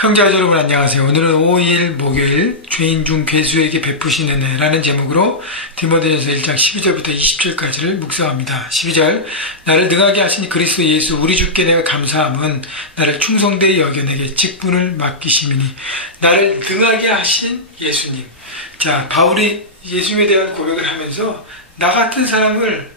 형제자 여러분 안녕하세요. 오늘은 5일 목요일 죄인 중 괴수에게 베푸신 은혜라는 제목으로 디모데전서 1장 12절부터 20절까지를 묵상합니다. 12절 나를 능하게 하신 그리스도 예수 우리 주께 내가 감사함은 나를 충성되이 여겨 내게 직분을 맡기심이니. 나를 능하게 하신 예수님. 자, 바울이 예수님에 대한 고백을 하면서 나 같은 사람을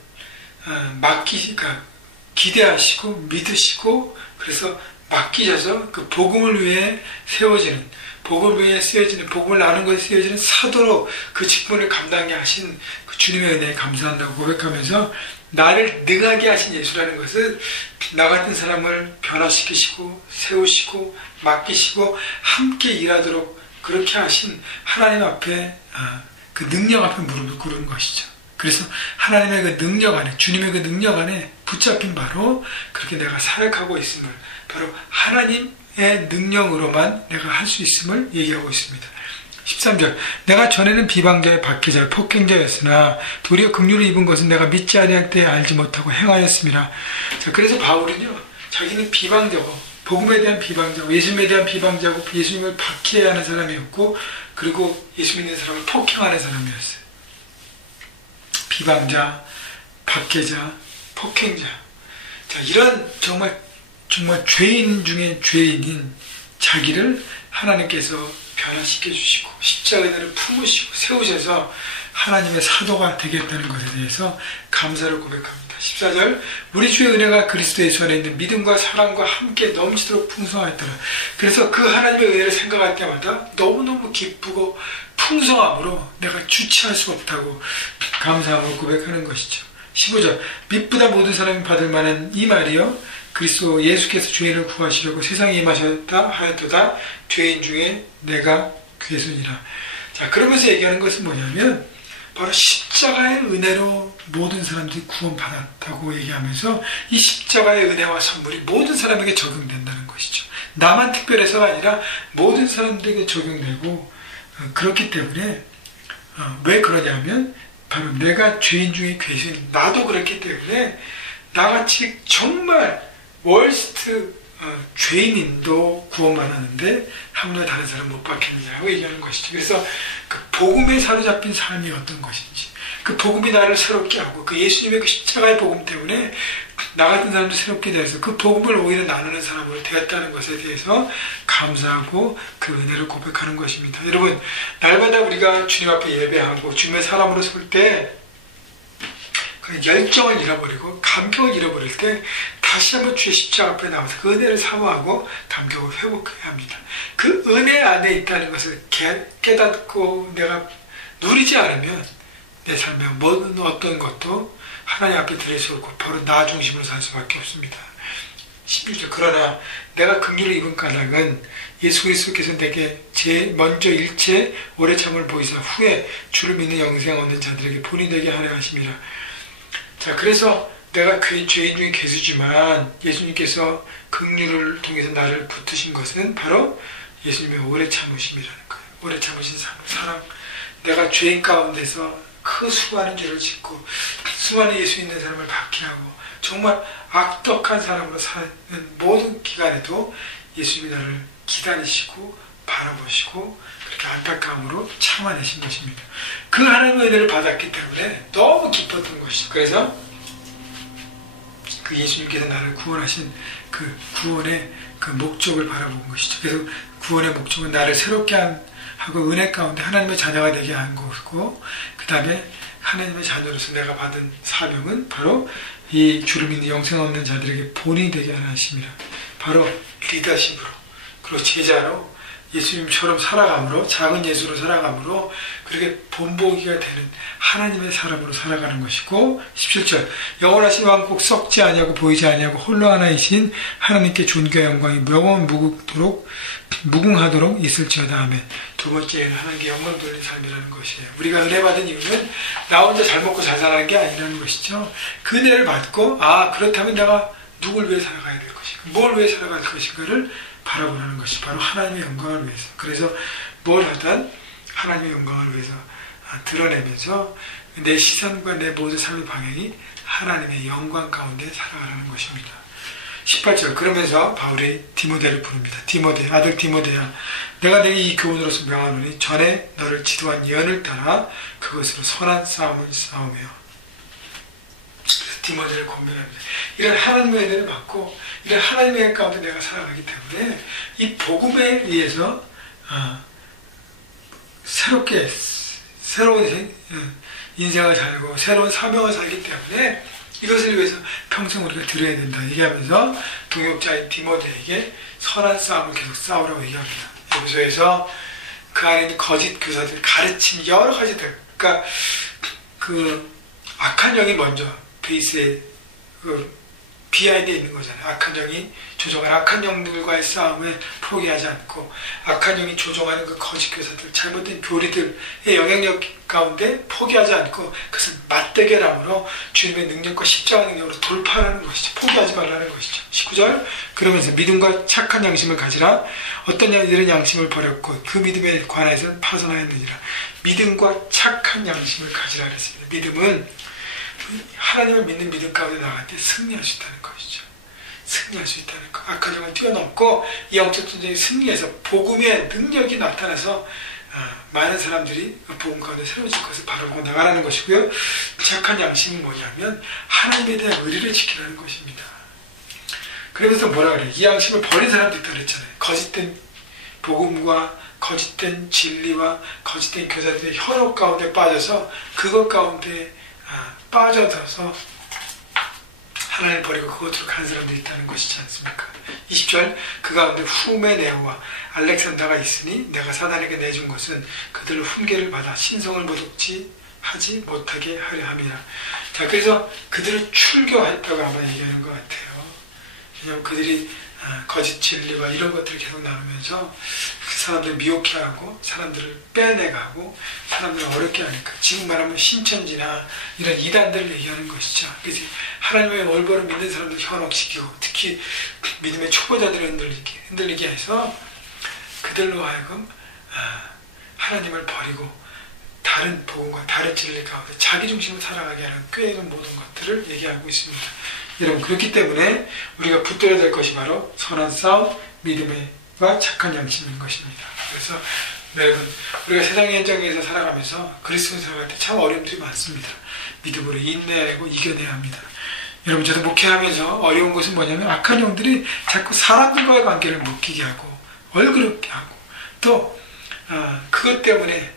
기대하시고 믿으시고 그래서 맡기셔서 그 복음을 위해 세워지는, 복음을 위해 쓰여지는, 복음을 나누는 것에 쓰여지는 사도로 그 직분을 감당하게 하신 그 주님의 은혜에 감사한다고 고백하면서 나를 능하게 하신 예수라는 것은 나 같은 사람을 변화시키시고 세우시고 맡기시고 함께 일하도록 그렇게 하신 하나님 앞에 그 능력 앞에 무릎을 꿇은 것이죠. 그래서 하나님의 그 능력 안에, 주님의 그 능력 안에 붙잡힌 바로 그렇게 내가 사역하고 있음을, 바로 하나님의 능력으로만 내가 할 수 있음을 얘기하고 있습니다. 13절 내가 전에는 비방자의 박해자 폭행자였으나 도리어 긍휼을 입은 것은 내가 믿지 아니할 때 알지 못하고 행하였습니다. 자, 그래서 바울은요, 자기는 비방자고 복음에 대한 비방자고 예수님에 대한 비방자고 예수님을 박해해야 하는 사람이었고, 그리고 예수 믿는 사람을 폭행하는 사람이었어요. 비방자, 박해자, 폭행자. 자, 이런 정말 죄인 중에 죄인인 자기를 하나님께서 변화시켜 주시고 십자가를 품으시고 세우셔서 하나님의 사도가 되겠다는 것에 대해서 감사를 고백합니다. 14절 우리 주의 은혜가 그리스도 예수 안에 있는 믿음과 사랑과 함께 넘치도록 풍성하였더라. 그래서 그 하나님의 은혜를 생각할 때마다 너무너무 기쁘고 풍성함으로 내가 주체할 수 없다고 감사함을 고백하는 것이죠. 15절 믿보다 모든 사람이 받을 만한 이 말이요 그리스도 예수께서 죄인을 구하시려고 세상에 임하셨다 하였도다. 죄인 중에 내가 괴수니라. 자, 그러면서 얘기하는 것은 뭐냐면 바로 십자가의 은혜로 모든 사람들이 구원받았다고 얘기하면서 이 십자가의 은혜와 선물이 모든 사람에게 적용된다는 것이죠. 나만 특별해서가 아니라 모든 사람들에게 적용되고, 그렇기 때문에 왜 그러냐면 바로 내가 죄인 중에 괴수인 나도 그렇기 때문에 나같이 정말 월스트 죄인인도 구원받았는데 하물며 다른 사람 못 받겠느냐고 얘기하는 것이죠. 그래서 그 복음에 사로잡힌 삶이 어떤 것인지, 그 복음이 나를 새롭게 하고 그 예수님의 그 십자가의 복음 때문에 나 같은 사람도 새롭게 되어서 그 복음을 오히려 나누는 사람으로 되었다는 것에 대해서 감사하고 그 은혜를 고백하는 것입니다. 여러분, 날마다 우리가 주님 앞에 예배하고 주님의 사람으로 설 때 그 열정을 잃어버리고 감격을 잃어버릴 때 다시 한번 주의 십자가 앞에 나와서 그 은혜를 사모하고 감격을 회복해야 합니다. 그 은혜 안에 있다는 것을 깨닫고 내가 누리지 않으면 내 삶에 모든 어떤 것도 하나님 앞에 드릴 수 없고 바로 나 중심으로 살 수밖에 없습니다. 16절 그러나 내가 긍휼을 입은 까닭은 예수 그리스도께서 내게 먼저 일체 오래 참을 보이사 후에 주를 믿는 영생 얻는 자들에게 본이 되게 하려 하심이라. 자, 그래서 내가 죄인 중에 괴수지만 예수님께서 긍휼을 통해서 나를 붙드신 것은 바로 예수님의 오래 참으심이라는 거예요. 오래 참으신 사랑. 내가 죄인 가운데서 그 수많은 죄를 짓고 수많은 예수 있는 사람을 박해하고 정말 악독한 사람으로 사는 모든 기간에도 예수님이 나를 기다리시고 바라보시고 그렇게 안타까움으로 참아내신 것입니다. 그 하나님의 은혜를 받았기 때문에 너무 기뻤던 것이죠. 그래서 그 예수님께서 나를 구원하신 그 구원의 그 목적을 바라본 것이죠. 그래서 구원의 목적은 나를 새롭게 하고 은혜 가운데 하나님의 자녀가 되게 한 것이고, 그 다음에 하나님의 자녀로서 내가 받은 사명은 바로 이 주를 믿는 영생 없는 자들에게 본이 되게 하심이라. 바로 리더십으로, 그리고 제자로 예수님처럼 살아감으로, 작은 예수로 살아감으로 그렇게 본보기가 되는 하나님의 사람으로 살아가는 것이고, 17절 영원하신 왕 꼭 썩지 아니하고 보이지 아니하고 홀로 하나이신 하나님께 존귀와 영광이 영원 무궁하도록 있을지어다. 아멘. 두 번째는 하나님께 영광 돌리는 삶이라는 것이에요. 우리가 은혜 받은 이유는 나 혼자 잘 먹고 잘 살아가는 게 아니라는 것이죠. 그 은혜를 받고 그렇다면 내가 누굴 위해 살아가야 될 것인가, 뭘 위해 살아갈 것인가를 바라보는 것이 바로 하나님의 영광을 위해서. 그래서 뭘 하든 하나님의 영광을 위해서 드러내면서 내 시선과 내 모든 삶의 방향이 하나님의 영광 가운데 살아가는 것입니다. 18절 그러면서 바울이 디모데를 부릅니다. 디모데, 아들 디모데야, 내가 내게 이 교훈으로서 명하노니 전에 너를 지도한 예언을 따라 그것으로 선한 싸움을 싸우며. 그래서 디모데를 권면합니다. 이런 하나님의 은혜를 받고 이런 하나님의 가운데 내가 살아가기 때문에 이 복음에 의해서 새로운 인생을 살고 새로운 사명을 살기 때문에 이것을 위해서 평생 우리가 들어야 된다 얘기하면서 동역자인 디모데에게 선한 싸움을 계속 싸우라고 얘기합니다. 에베소에서 그 안에 있는 거짓 교사들 가르침 여러 가지들, 그러니까 그 악한 영이 먼저 베이스에 비하인드에 있는 거잖아요. 악한 영이 조종하는 악한 영들과의 싸움을 포기하지 않고 악한 영이 조종하는 그 거짓 교사들, 잘못된 교리들의 영향력 가운데 포기하지 않고 그것을 맞대결함으로 주님의 능력과 십자가 능력으로 돌파하는 것이죠. 포기하지 말라는 것이죠. 19절 그러면서 믿음과 착한 양심을 가지라. 어떤 이런 양심을 버렸고 그 믿음에 관해서는 파선하였느니라. 믿음과 착한 양심을 가지라 그랬습니다. 믿음은 하나님을 믿는 믿음 가운데 나갈 때 승리할 수 있다는 것이죠. 승리할 수 있다는 것. 악한 영을 뛰어넘고 이 영적 전쟁에 승리해서 복음의 능력이 나타나서 많은 사람들이 그 복음 가운데 새로워질 것을 바라보고 나가라는 것이고요. 착한 양심이 뭐냐면 하나님에 대한 의리를 지키라는 것입니다. 그러면서 뭐라 그래요? 이 양심을 버린 사람도 있다고 그랬잖아요. 거짓된 복음과 거짓된 진리와 거짓된 교사들의 현혹 가운데 빠져서 그것 가운데 빠져들어서 하나님을 버리고 그것으로 간 사람들이 있다는 것이지 않습니까? 20절 그 가운데 후메네오와 알렉산더가 있으니 내가 사단에게 내준 것은 그들로 훈계를 받아 신성을 모독지 하지 못하게 하려 함이라. 자, 그래서 그들을 출교했다고 아마 얘기하는 것 같아요. 왜냐하면 그들이 거짓 진리와 이런 것들을 계속 나누면서 그 사람들을 미혹해하고 사람들을 빼내가고 사람들을 어렵게 하니까 지금 말하면 신천지나 이런 이단들을 얘기하는 것이죠. 그래서 하나님의 올바로 믿는 사람들 현혹시키고 특히 믿음의 초보자들을 흔들리게 해서 그들로 하여금 하나님을 버리고 다른 복음과 다른 진리 가운데 자기 중심으로 살아가게 하는 꾀는 모든 것들을 얘기하고 있습니다. 여러분, 그렇기 때문에 우리가 붙들어야 될 것이 바로 선한 싸움, 믿음과 착한 양심인 것입니다. 그래서 여러분, 우리가 세상의 현장에서 살아가면서 그리스도인 살아갈 때 참 어려움들이 많습니다. 믿음으로 인내하고 이겨내야 합니다. 여러분, 저도 목회하면서 어려운 것은 뭐냐면 악한 영들이 자꾸 사람들과의 관계를 묶이게 하고 얼그럽게 하고 또 그것 때문에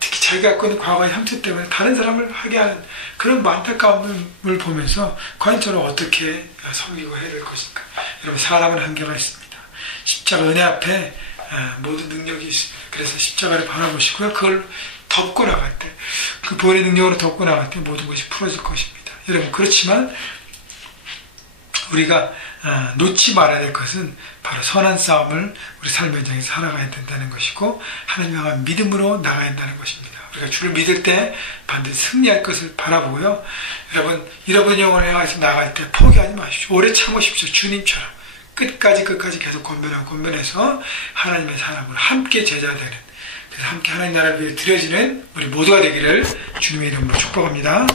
특히 자기가 갖고 있는 과거의 상처 때문에 다른 사람을 하게 하는 그런 안타까움을 보면서 과연 저는 어떻게 섬기고 해야 될 것인가. 여러분, 사람은 한계가 있습니다. 십자가 은혜 앞에 모든 능력이 있습니다. 그래서 십자가를 바라보시고요. 그걸 덮고 나갈 때, 그 부활의 능력으로 덮고 나갈 때 모든 것이 풀어질 것입니다. 여러분, 그렇지만 우리가 놓지 말아야 될 것은 바로 선한 싸움을 우리 삶의 현장에서 살아가야 된다는 것이고 하나님 향한 믿음으로 나가야 한다는 것입니다. 우리가 주를 믿을 때 반드시 승리할 것을 바라보고요. 여러분, 잃어버린 영혼을 향해서 나갈 때 포기하지 마십시오. 오래 참으십시오. 주님처럼 끝까지 계속 권면해서 하나님의 사람으로 함께 제자되는, 그래서 함께 하나님 나라를 위해 드려지는 우리 모두가 되기를 주님의 이름으로 축복합니다.